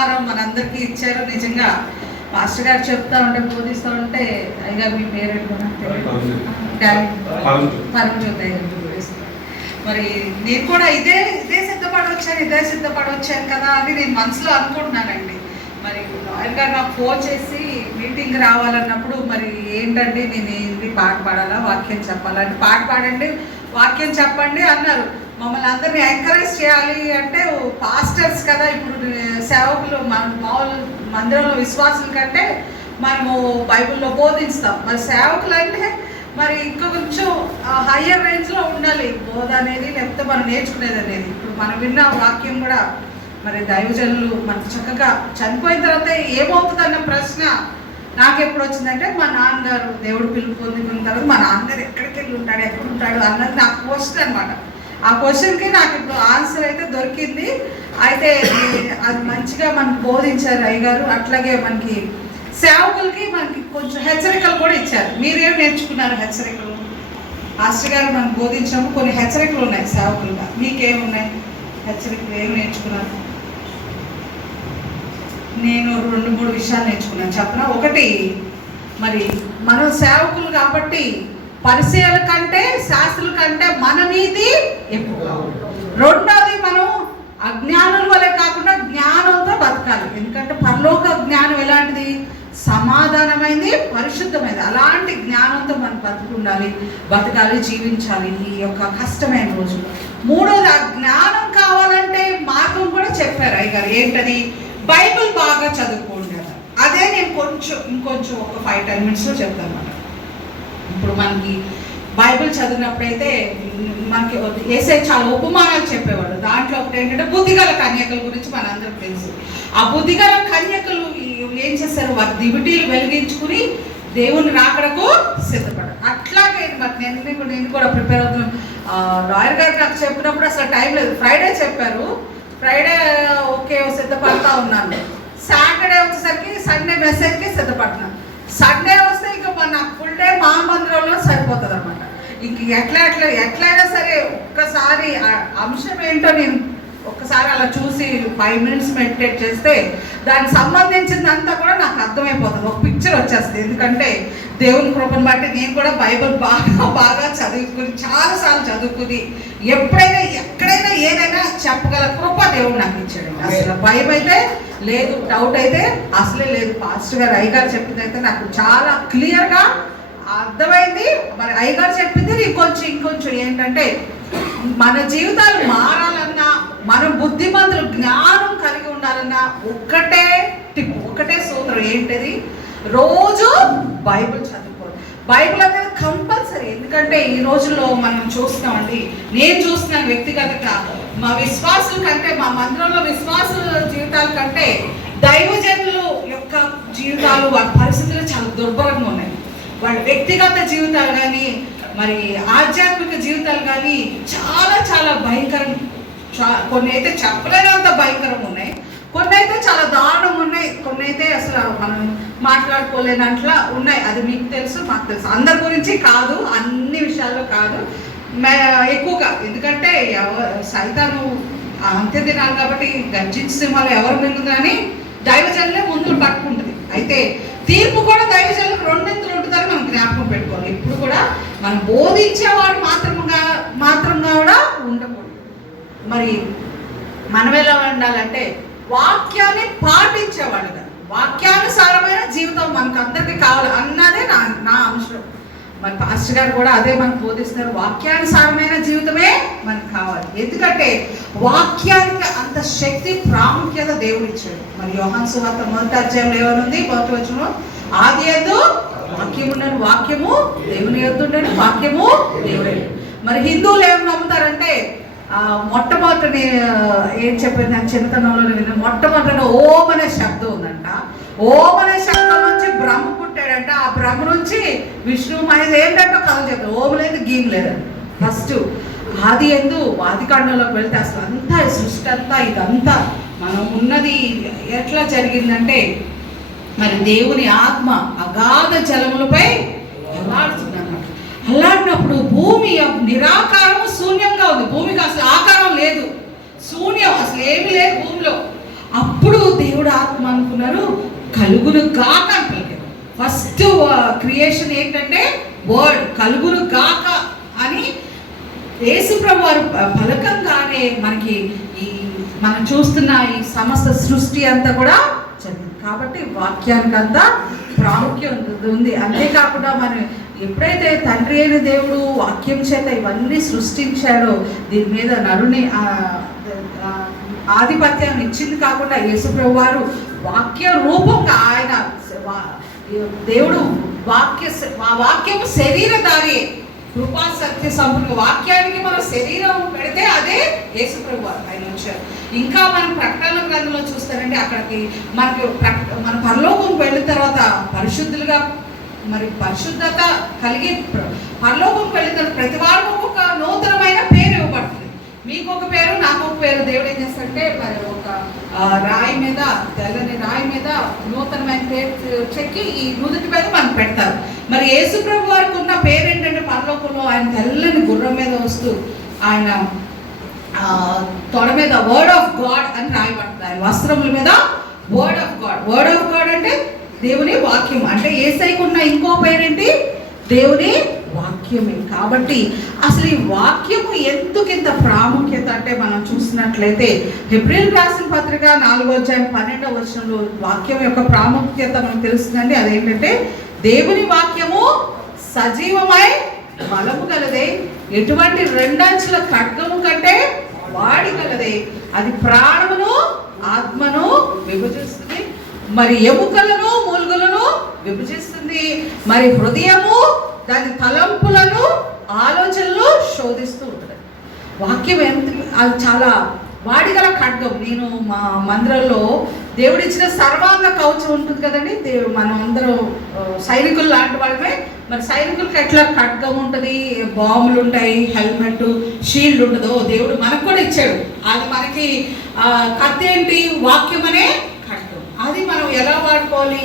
ఆహారం మనందరికీ ఇచ్చారు. నిజంగా మాస్టర్ గారు చెప్తా ఉంటే బోధిస్తూ ఉంటే అయ్యా మీ పేరు పరమజ్యోతి మరి నేను కూడా ఇదే సిద్ధపడవచ్చాను కదా అని నేను మనసులో అనుకుంటున్నానండి. మరి లాయర్ గారు నాకు ఫోన్ చేసి మీటింగ్ రావాలన్నప్పుడు మరి ఏంటండి నేను ఏంటి పాట పాడాలా వాక్యం చెప్పాలా అంటే పాట పాడండి వాక్యం చెప్పండి అన్నారు. మమ్మల్ని అందరినీ ఎంకరేజ్ చేయాలి అంటే పాస్టర్స్ కదా, ఇప్పుడు సేవకులు మామూలు మందిరంలో విశ్వాసుల కంటే మనము బైబిల్లో బోధిస్తాం. మరి సేవకులు అంటే మరి ఇంకా కొంచెం హయ్యర్ రేంజ్లో ఉండాలి బోధ అనేది, లేకపోతే మనం నేర్చుకునేది అనేది. ఇప్పుడు మనం విన్న వాక్యం కూడా మరి దైవజనులు మనకు చక్కగా చనిపోయిన తర్వాత ఏమవుతుంది అన్న ప్రశ్న నాకు ఎప్పుడు వచ్చిందంటే, మా నాన్నగారు దేవుడు పిలుపు పొందుకున్న తర్వాత మా నాన్నగారు ఎక్కడికి వెళ్ళి ఉంటాడు ఎక్కడ ఉంటాడు అన్నది నాకు క్వశ్చన్ అనమాట. ఆ క్వశ్చన్కి నాకు ఇప్పుడు ఆన్సర్ అయితే దొరికింది. అయితే అది మంచిగా మనకు బోధించారు అయ్యగారు. అట్లాగే మనకి సేవకులకి మనకి కొంచెం హెచ్చరికలు కూడా ఇచ్చారు. మీరేం నేర్చుకున్నారు హెచ్చరికలు? మాస్టర్ గారు మనకు బోధించాము, కొన్ని హెచ్చరికలు ఉన్నాయి సేవకులుగా. మీకేమున్నాయి హెచ్చరికలు, ఏం నేర్చుకున్నారు? నేను 2-3 విషయాలు నేర్చుకున్నాను చెప్పనా. ఒకటి, మరి మనం సేవకులు కాబట్టి పరిచయాల కంటే శాస్త్రుల కంటే మన నీతి ఎక్కువ. రెండోది, మనం అజ్ఞానుల వలె కాకుండా జ్ఞానంతో బతకాలి. ఎందుకంటే పరలోక జ్ఞానం ఎలాంటిది? సమాధానమైంది, పరిశుద్ధమైనది. అలాంటి జ్ఞానంతో మనం బతకాలి, జీవించాలి ఈ యొక్క కష్టమైన రోజుల్లో. మూడోది, ఆ జ్ఞానం కావాలంటే మార్గం కూడా చెప్పారు అయ్యగారు. ఏంటది? బైబిల్ బాగా చదువుకోండి అన్నారు. అదే నేను ఇంకొంచెం ఒక 5-10 మినిట్స్లో చెప్తాను అన్నమాట. ఇప్పుడు మనకి బైబిల్ చదివినప్పుడైతే మనకి యేసయ్య చాలా ఉపమానాలు చెప్పేవాడు. దాంట్లో ఒకటి ఏంటంటే బుద్ధిగల కన్యకల గురించి మనందరికి తెలుసు. ఆ బుద్ధిగల కన్యకలు ఏం చేస్తారు? వారి దివిటీలు వెలిగించుకుని దేవుని రాకడకు సిద్ధపడారు. అట్లాగే మరి నేను కూడా ప్రిపేర్ అవుతున్నాను. లాయర్ గారు నాకు చెప్పినప్పుడు అసలు టైం లేదు. ఫ్రైడే చెప్పారు. ఫ్రైడే ఓకే సిద్ధపడతా ఉన్నాను. సాటర్డే వచ్చేసరికి సండే మెసేజ్కి సిద్ధపడుతున్నాను. సండే వస్తే ఇంకా నాకు ఫుల్ డే మా మందిరంలో సరిపోతుంది అనమాట. ఇంక ఎట్లయినా సరే ఒక్కసారి అంశం ఏంటో నేను ఒక్కసారి అలా చూసి 5 మినిట్స్ మెడిటేట్ చేస్తే దానికి సంబంధించిందంతా కూడా నాకు అర్థమైపోతుంది, ఒక పిక్చర్ వచ్చేస్తుంది. ఎందుకంటే దేవుని కృపను బట్టి నేను కూడా బైబిల్ బాగా చదువుకుని చాలాసార్లు చదువుకుని ఎప్పుడైనా ఎక్కడైనా ఏదైనా చెప్పగల కృప దేవుడు నాకు ఇచ్చాడు. అసలు భయం అయితే లేదు, డౌట్ అయితే అసలే లేదు. పాస్టర్ గారు అయ్యగారు చెప్పింది అయితే నాకు చాలా క్లియర్గా అర్థమైంది. మరి అయ్యగారు చెప్పింది ఇంకొంచెం ఏంటంటే, మన జీవితాలు మారాలన్నా, మనం బుద్ధిమంతులు జ్ఞానం కలిగి ఉండాలన్నా ఒకటే టిప్, ఒకటే సూత్రం. ఏంటది? రోజు బైబిల్ చదువుకోవాలి. బైబిల్ అనేది కంపల్సరీ. ఎందుకంటే ఈ రోజుల్లో మనం చూస్తున్నామండి, నేను చూస్తున్నాను వ్యక్తిగతంగా, మా విశ్వాసుల కంటే, మా మందిరంలో విశ్వాసుల జీవితాల కంటే దైవజనులు యొక్క జీవితాలు, వారి పరిస్థితులు చాలా దుర్భరంగా ఉన్నాయి. వాళ్ళ వ్యక్తిగత జీవితాలు కానీ, మరి ఆధ్యాత్మిక జీవితాలు కానీ చాలా చాలా భయంకరం. కొన్ని అయితే చెప్పలేనంత భయంకరంగా ఉన్నాయి, కొన్ని అయితే చాలా దారుణంగా ఉన్నాయి, కొన్ని అయితే అసలు మనం మాట్లాడుకోలేనట్లా ఉన్నాయి. అది మీకు తెలుసు, మాకు తెలుసు. అందరి గురించి కాదు, అన్ని విషయాల్లో కాదు, ఎక్కువగా. ఎందుకంటే సైతాను అంత్య దినాలు కాబట్టి గర్జించే సింహాలు ఎవరు మింగుతుందని దైవజనులే ముందు పట్టుకుంటుంది. అయితే తీర్పు కూడా దైవజనులకు 2 ఉంటుందని మనం జ్ఞాపకం పెట్టుకోవాలి. ఇప్పుడు కూడా మనం బోధించేవాడు మాత్రంగా కూడా ఉండకూడదు. మరి మనం ఎలా ఉండాలంటే వాక్యాన్ని పాటించేవాడుగా, వాక్యానుసారమైన జీవితం మనకు అందరికీ కావాలి అన్నదే నా అంశం. మరి పాస్టర్ గారు కూడా అదే మనకు బోధిస్తున్నారు. వాక్యానుసారమైన జీవితమే మనకు కావాలి. ఎందుకంటే వాక్యానికి అంత శక్తి, ప్రాముఖ్యత దేవుడు ఇచ్చాడు. మరి యోహాను సువార్త 1వ అధ్యాయంలో ఏమనుంది? 1వ వచనంలో, ఆది యందు వాక్యము ఉండెను, వాక్యము దేవుని యొద్ద ఉండెను, వాక్యము దేవుడే. మరి హిందువులు ఏం నమ్ముతారంటే, మొట్టమొదటి ఏం చెప్పేది నాకు చిన్నతనంలో విన్నా, మొట్టమొదటి ఓం అనే శబ్దం ఉందంట. ఓం అనే శబ్దం నుంచి బ్రహ్మ పుట్టాడంట. ఆ బ్రహ్మ నుంచి విష్ణు మహేష్ ఏంటంటే కథలు చెప్తారు. ఓం లేదు, గీమ్ లేదంట. ఫస్ట్ ఆది యందు, ఆది కాండంలోకి వెళ్తే అసలు అంతా సృష్టి అంతా ఇదంతా మనం ఉన్నది ఎట్లా జరిగిందంటే, మరి దేవుని ఆత్మ అగాధ జలములపై ఎలాడుతుంది అన్నమాట. అలాంటప్పుడు భూమి నిరాకారము, శూన్యంగా ఉంది. భూమికి అసలు ఆకారం లేదు, శూన్యం, అసలు ఏమీ లేదు భూమిలో. అప్పుడు దేవుడు కలుగును గాక అని పలికారు. ఫస్ట్ క్రియేషన్ ఏంటంటే వర్డ్, కలుగును గాక అని యేసుప్రభు వారు పలకంగానే మనకి ఈ మనం చూస్తున్న ఈ సమస్త సృష్టి అంతా కూడా జరిగింది. కాబట్టి వాక్యానికి అంతా ప్రాముఖ్యం ఉంది. అంతేకాకుండా మనం ఎప్పుడైతే తండ్రి అయిన దేవుడు వాక్యం చేత ఇవన్నీ సృష్టించాడో, దీని మీద నరుని ఆధిపత్యాన్ని ఇచ్చింది కాకుండా యేసుప్రభు వారు వాక్య రూపంగా ఆయన దేవుడు వాక్యము శరీరధారి, కృపా సత్య సంపూర్ణ వాక్యానికి మనం శరీరం పెడితే అదే యేసుప్రభు వారు ఆయన వచ్చారు. ఇంకా మనం ప్రకటన గ్రంథంలో చూస్తారంటే అక్కడికి మన పరలోకం వెళ్ళిన తర్వాత పరిశుద్ధులుగా మరి పరిశుద్ధత కలిగి పరలోకం వెళ్ళిన తర్వాత ప్రతి వారు ఒక నూతనమైన పేరు ఇవ్వబడుతుంది. మీకు ఒక పేరు, నాకు ఒక పేరు. దేవుడు ఏం చేస్తాడంటే మరి ఒక రాయి మీద, తెల్లని రాయి మీద నూతనమైన పేరు చెక్కి ఈ నుదుటి మీద మనకు పెడతారు. మరి యేసుప్రభు వారికి ఉన్న పేరు ఏంటంటే పరలోకంలో ఆయన తెల్లని గుర్రం మీద వస్తూ ఆయన తొడ మీద వర్డ్ ఆఫ్ గాడ్ అని రాయబడుతుంది. ఆయన వస్త్రముల మీద word of God. Word of God అంటే దేవుని వాక్యం. అంటే యేసయ్యకు ఉన్న ఇంకో పేరేంటి? దేవుని వాక్యమే. కాబట్టి అసలు ఈ వాక్యము ఎందుకింత ప్రాముఖ్యత అంటే మనం చూసినట్లయితే హెబ్రీయులకు రాసిన పత్రిక 4వ అధ్యాయం 12వ వచనంలో వాక్యం యొక్క ప్రాముఖ్యత మనకు తెలుస్తుందండి. అదేంటంటే దేవుని వాక్యము సజీవమై బలము గలదే, ఎటువంటి రెండంచుల ఖడ్గము కంటే వాడి గలదే, అది ప్రాణమును ఆత్మను విభజిస్తుంది, మరి ఎముకలను మూలుగులను విభజిస్తుంది, మరి హృదయము దాని తలంపులను ఆలోచనలు శోధిస్తూ ఉంటుంది. వాక్యం అది చాలా వాడిగల ఖడ్గం. నేను మా మందిరంలో దేవుడిచ్చిన సర్వాంగ కవచం ఉంటుంది కదండి. మనం అందరం సైనికులు లాంటి వాళ్ళమే. మరి సైనికులకి ఎట్లా ఖడ్గం ఉంటుంది, బాంబులు ఉంటాయి, హెల్మెట్, షీల్డ్ ఉంటుందో దేవుడు మనకు కూడా ఇచ్చాడు. అది మనకి కత్తి ఏంటి? వాక్యం అనే ఖడ్గం. అది మనం ఎలా వాడుకోవాలి?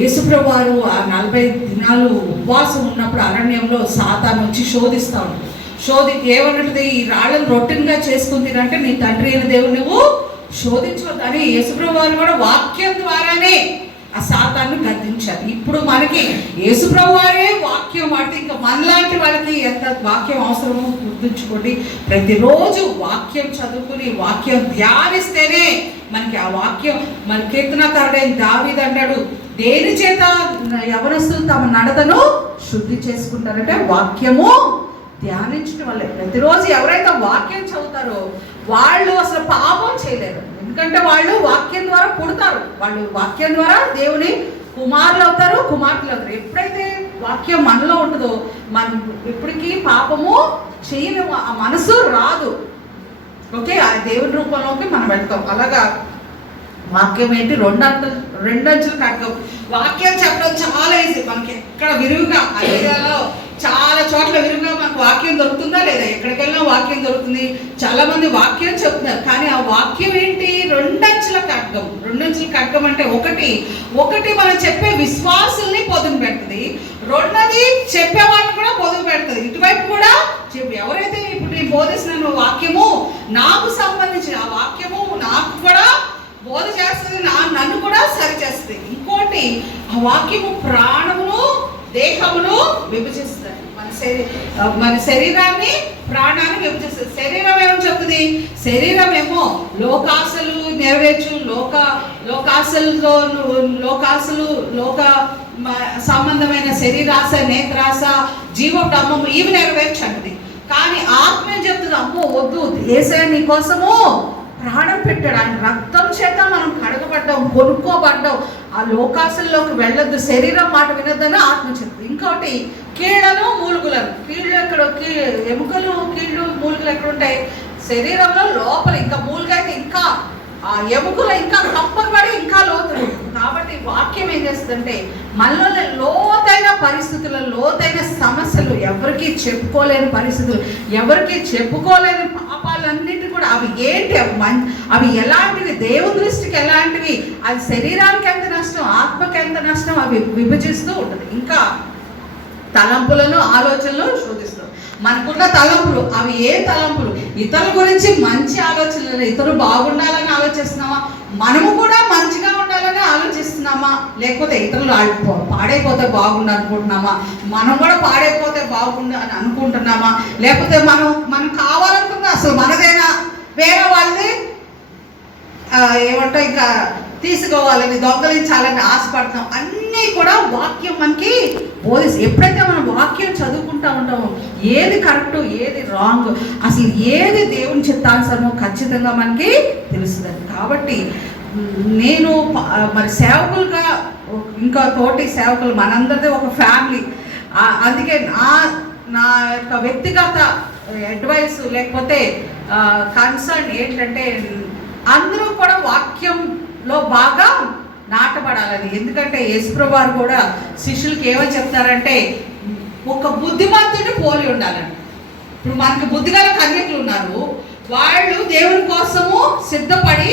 యేసుప్రభు వారు ఆ 40 దినాలు ఉపవాసం ఉన్నప్పుడు అరణ్యంలో సాతాను వచ్చి శోధిస్తూ ఉంటాడు. ఏమన్నట్టు ఈ రాళ్ళను రొట్టెన్గా చేసుకుని తినంటే నీ తండ్రి అయిన దేవుడు నువ్వు శోధించవద్దు అని యేసుప్రభు వారు కూడా వాక్యం ద్వారానే ఆ సాతాన్ని గద్దించారు. ఇప్పుడు మనకి యేసుప్రభు వారే వాక్యం వాడితే ఇంకా మనలాంటి వాళ్ళకి ఎంత వాక్యం అవసరమో గుర్తుంచుకోండి. ప్రతిరోజు వాక్యం చదువుకుని వాక్యం ధ్యానిస్తేనే మనకి ఆ వాక్యం. మన కీర్తనకారుడైన దావీదు అంటాడు, దేని చేత యవనస్తులు తమ నడతను శుద్ధి చేసుకుంటారంటే వాక్యము ధ్యానించడం వల్లే. ప్రతిరోజు ఎవరైతే వాక్యం చదువుతారో వాళ్ళు అసలు పాపం చేయలేరు. ఎందుకంటే వాళ్ళు వాక్యం ద్వారా పుడతారు. వాళ్ళు వాక్యం ద్వారా దేవుని కుమారులు అవుతారు, కుమార్తెలు అవుతారు. ఎప్పుడైతే వాక్యం మనలో ఉంటుందో మనం ఎప్పటికీ పాపము చేయలేము. ఆ మనసు రాదు. ఓకే, ఆ దేవుని రూపంలోకి మనం వెళ్తాం. అలాగా వాక్యం ఏంటి? రెండంచులు ఖడ్గం. వాక్యం చెప్పడం చాలా ఈజీ. మనకి ఎక్కడ విరివిగా ఐడియాలో చాలా చోట్ల విరివిగా మనకు వాక్యం దొరుకుతుందా లేదా? ఎక్కడికి వెళ్ళినా వాక్యం దొరుకుతుంది. చాలా మంది వాక్యం చెప్తున్నారు, కానీ ఆ వాక్యం ఏంటి? రెండంచుల ఖడ్గం. రెండంచుల ఖడ్గం అంటే ఒకటి మనం చెప్పే విశ్వాసుల్ని పొదుపు పెడుతుంది, రెండోది చెప్పేవాళ్ళని కూడా పొదుపు పెడుతుంది. ఇటువైపు కూడా ఎవరైతే ఇప్పుడు నేను బోధిస్తున్నాను వాక్యము నాకు సంబంధించిన ఆ వాక్యము నాకు కూడా బోధ చేస్తుంది, నన్ను కూడా సరి చేస్తుంది. ఇంకోటి ఆ వాక్యము ప్రాణమును దేహమును విభజిస్తుంది. మన శరీరాన్ని ప్రాణాన్ని విభజిస్తుంది. శరీరం ఏమో చెప్తుంది? శరీరం ఏమో లోకాశలు నెరవేర్చు, లోకాశలు లోక సంబంధమైన శరీరాశ, నేత్రాశ, జీవడమ్మము ఇవి నెరవేర్చండి. కానీ ఆత్మ ఏం చెప్తుంది? అమ్మో వద్దు, యేసయ్య నీ కోసము ప్రాణం పెట్టాడు, ఆయన రక్తం చేత మనం కడగబడ్డాం, కొనుక్కోబడ్డాం, ఆ లోకాశల్లోకి వెళ్ళొద్దు, శరీరం మాట వినొద్దని ఆత్మ చెప్తుంది. ఇంకోటి కీళ్ళను మూలుగులను. ఎముకలు కీళ్ళు మూలుగులు ఎక్కడుంటాయి? శరీరంలో లోపల. ఇంకా మూలుగు అయితే ఇంకా ఆ ఎముకలు ఇంకా కంపబడి ఇంకా లోతులు. కాబట్టి వాక్యం ఏం చేస్తుందంటే మనలో లోతైన పరిస్థితులు, లోతైన సమస్యలు, ఎవరికి చెప్పుకోలేని పరిస్థితులు, ఎవరికి చెప్పుకోలేని పాపాలన్నింటి కూడా అవి ఏంటి? అవి ఎలాంటివి? దేవుని దృష్టికి ఎలాంటివి? అది శరీరానికి ఎంత నష్టం, ఆత్మకి ఎంత నష్టం, అవి విభజిస్తూ ఉంటుంది. ఇంకా తలంపులను ఆలోచనలు శోధిస్తాం. మనకున్న తలంపులు అవి ఏ తలంపులు? ఇతరుల గురించి మంచి ఆలోచనలు, ఇతరులు బాగుండాలని ఆలోచిస్తున్నామా? మనము కూడా మంచిగా ఉండాలని ఆలోచిస్తున్నామా? లేకపోతే ఇతరులు పాడైపోతే బాగుండు అనుకుంటున్నామా, మనం కూడా పాడైపోతే బాగుండు అని అనుకుంటున్నామా, లేకపోతే మనం కావాలనుకున్నా అసలు మనదేనా వేరే వాళ్ళది ఏమంటో ఇంకా తీసుకోవాలని దొంగలించాలని ఆశపడతాం. అన్నీ కూడా వాక్యం మనకి బోధిస్తుంది. ఎప్పుడైతే మనం వాక్యం చదువుకుంటూ ఉంటామో ఏది కరెక్ట్ ఏది రాంగ్, అసలు ఏది దేవుని చిత్తానుసారమో ఖచ్చితంగా మనకి తెలుస్తుంది. కాబట్టి నేను మరి సేవకులుగా ఇంకా తోటి సేవకులు మనందరిది ఒక ఫ్యామిలీ. అందుకే నా యొక్క వ్యక్తిగత అడ్వైస్ లేకపోతే కన్సర్న్ ఏంటంటే అందరూ కూడా వాక్యంలో బాగా నాటపడాలని. ఎందుకంటే యేసుప్రభువు వారు కూడా శిష్యులకి ఏమని చెప్తారంటే ఒక బుద్ధిమంతుడిని పోలి ఉండాలని. ఇప్పుడు మనకి బుద్ధిగల కన్యకులు ఉన్నారు, వాళ్ళు దేవుని కోసము సిద్ధపడి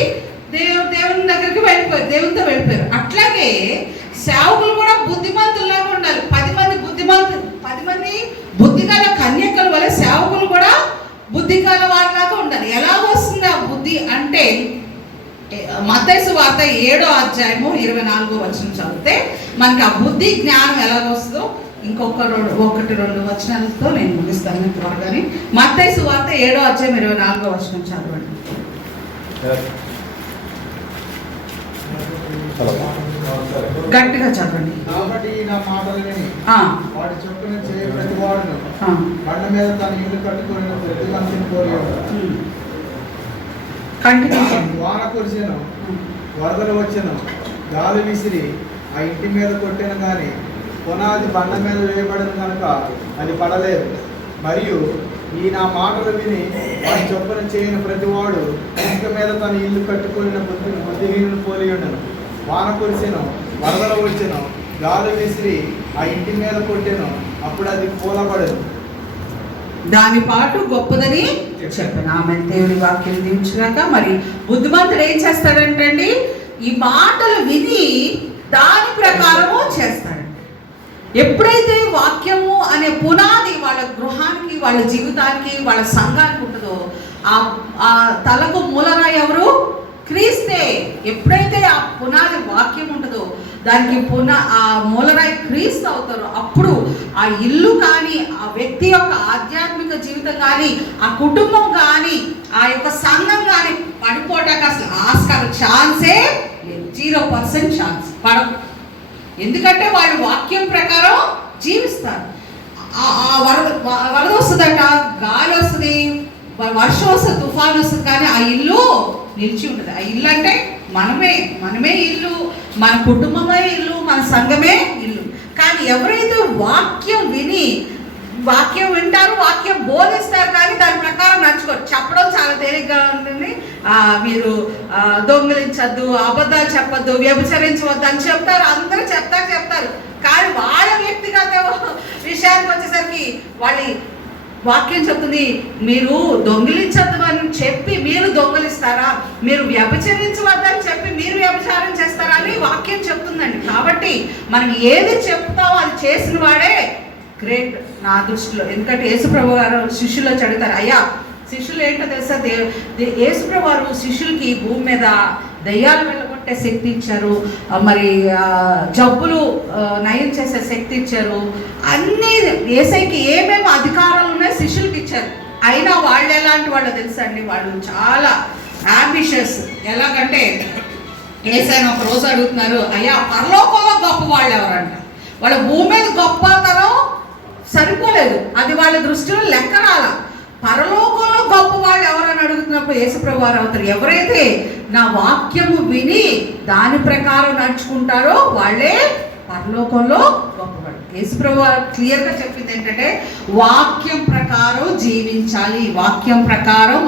దేవుని దగ్గరికి వెళ్ళిపోయారు, దేవునితో వెళ్ళిపోయారు. అట్లాగే సేవకులు కూడా బుద్ధిమంతుల్లాగా ఉండాలి. 10 మంది బుద్ధిగల కన్యకల వల్ల సేవకులు కూడా బుద్ధిగల వారిలాగా ఉండాలి. ఎలా వస్తుంది ఆ బుద్ధి అంటే మత్తయి సువార్త 7వ అధ్యాయము 24వ వచనం చదివితే మనకి ఆ బుద్ధి జ్ఞానం ఎలాగొస్తుందో ఇంకొక 1-2 వచనాలతో నేను ముగిస్తాను త్వరగానే. మత్తయి సువార్త 7వ అధ్యాయం 24వ వచనం చదవండి. గట్టిగా చదవండి. కాబట్టి నా మాటలు విని వాటి చొప్పున చేయ ప్రతి వాడును బండ మీద తన ఇల్లు కట్టుకొని ప్రతి మనిషిని కోరేవాడు. వాన కురిసెను, వరదలు వచ్చెను, గాలి విసిరి ఆ ఇంటి మీద కొట్టాను కానీ పునాది బండ మీద వేయబడను కనుక అది పడలేదు. మరియు ఈ నా మాటలు విని వాటి చొప్పున చేయని ప్రతివాడు ఇసుక మీద తన ఇల్లు కట్టుకొని బుద్ధిహీనుని పోలి ఉండను. వాన కురిసెను, వరదలు వచ్చెను, గాలి విసిరి ఆ ఇంటి మీద కొట్టెను, అప్పుడు అది కూలబడదు. దాని పాటు గొప్పదని చెప్పాను. ఆమె దేవుడి వాక్యం దీవించాక మరి బుద్ధిమంతుడు ఏం చేస్తాడంటండి, ఈ మాటలు విని దాని ప్రకారము చేస్తాడు. ఎప్పుడైతే వాక్యము అనే పునాది వాళ్ళ గృహానికి, వాళ్ళ జీవితానికి, వాళ్ళ సంఘానికి ఉంటుందో ఆ తలకు మూలరాయి ఎవరు? క్రీస్తే. ఎప్పుడైతే ఆ పునాది వాక్యం ఉంటుందో దానికి ఆ మూలరాయి క్రీస్తు అవుతారు. అప్పుడు ఆ ఇల్లు కానీ, ఆ వ్యక్తి యొక్క ఆధ్యాత్మిక జీవితం కానీ, ఆ కుటుంబం కానీ, ఆ యొక్క సంఘం కానీ పడిపోవటానికి అసలు ఆస్కారం ఛాన్సే లేదు. 0% ఛాన్స్ పడదు. ఎందుకంటే వాళ్ళు వాక్యం ప్రకారం జీవిస్తారు. వరద వస్తుందట, గాలి వస్తుంది, వర్షం వస్తుంది, తుఫాను వస్తుంది, కానీ ఆ ఇల్లు నిలిచి ఉంటుంది. ఆ ఇల్లు అంటే మనమే ఇల్లు, మన కుటుంబమే ఇల్లు, మన సంఘమే ఇల్లు. కానీ ఎవరైతే వాక్యం వింటారు, వాక్యం బోధిస్తారు, కానీ దాని ప్రకారం నడుచుకోరు. చెప్పడం చాలా తేలిగ్గా ఉంటుంది. మీరు దొంగిలించద్దు, అబద్ధాలు చెప్పద్దు, వ్యభిచరించవద్దు అని చెప్తారు, అందరూ చెప్తారు. కానీ వాళ్ళ వ్యక్తిగత విషయానికి వచ్చేసరికి వాళ్ళ వాక్యం చెప్తుంది, మీరు దొంగిలించద్దు అని చెప్పి మీరు దొంగిలిస్తారా, మీరు వ్యభిచరించవద్దని చెప్పి మీరు వ్యభిచారం చేస్తారా అని వాక్యం చెప్తుందండి. కాబట్టి మనం ఏది చెప్తామో అది చేసిన వాడే గ్రేట్ నా దృష్టిలో. ఎందుకంటే యేసుప్రభు గారు శిష్యులు అడుగుతారు, అయ్యా శిష్యులు ఏంటో తెలుసా, యేసుప్రభు వారు శిష్యులకి భూమి మీద దయ్యాలు వెళ్ళగొట్టే శక్తి ఇచ్చారు, మరి జబ్బులు నయం చేసే శక్తి ఇచ్చారు, అన్నీ యేసయ్యకి ఏమేమి అధికారాలు ఉన్నాయో శిష్యులకి ఇచ్చారు. అయినా వాళ్ళు ఎలాంటి వాళ్ళు తెలుసా అండి, వాళ్ళు చాలా అంబిషియస్. ఎలాగంటే యేసయ్యని ఒక రోజు అడుగుతున్నారు, అయ్యా పరలోకంలో గొప్ప వాళ్ళు ఎవరంట. వాళ్ళ భూమి మీద గొప్పతనం సరిపోలేదు, అది వాళ్ళ దృష్టిలో లెక్క రాల. పరలోకంలో గొప్ప వాళ్ళు ఎవరని అడుగుతున్నప్పుడు యేసుప్రభు వారు అవుతారు. ఎవరైతే నా వాక్యము విని దాని ప్రకారం నడుచుకుంటారో వాళ్ళే పరలోకంలో గొప్పవాడు. యేసుప్రభు వారు క్లియర్గా చెప్పింది ఏంటంటే వాక్యం ప్రకారం జీవించాలి, వాక్యం ప్రకారం